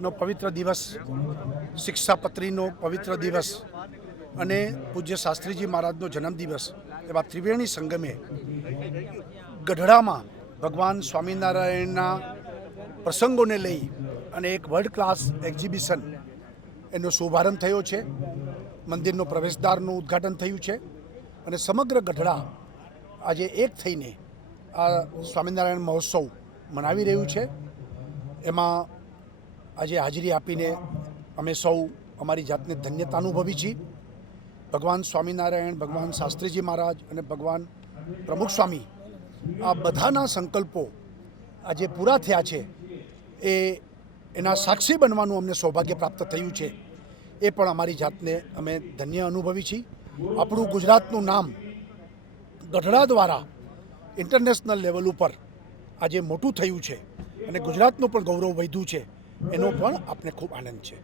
નો પવિત્ર દિવસ, શિક્ષાપત્રીનો પવિત્ર દિવસ અને પૂજ્ય શાસ્ત્રીજી મહારાજનો જન્મદિવસ એવા ત્રિવેણી સંગમે ગઢડામાં ભગવાન સ્વામિનારાયણના પ્રસંગોને લઈ અને એક વર્લ્ડ ક્લાસ એક્ઝિબિશન એનો શુભારંભ થયો છે. મંદિરનો પ્રવેશદ્વારનું ઉદ્ઘાટન થયું છે અને સમગ્ર ગઢડા આજે એક થઈને આ સ્વામિનારાયણ મહોત્સવ મનાવી રહ્યું છે. એમાં આજે હાજરી આપીને અમે સૌ અમારી જાતને ધન્યતા અનુભવી છીએ. ભગવાન સ્વામિનારાયણ, ભગવાન શાસ્ત્રીજી મહારાજ અને ભગવાન પ્રમુખ સ્વામી આ બધાના સંકલ્પો આજે પૂરા થયા છે. એના સાક્ષી બનવાનું અમને સૌભાગ્ય પ્રાપ્ત થયું છે. એ પણ અમારી જાતને અમે ધન્ય અનુભવી છીએ. આપણું ગુજરાતનું નામ ગઢડા દ્વારા ઇન્ટરનેશનલ લેવલ ઉપર આજે મોટું થયું છે અને ગુજરાતનું પણ ગૌરવ વધ્યું છે. એનો પણ આપને ખૂબ આનંદ છે.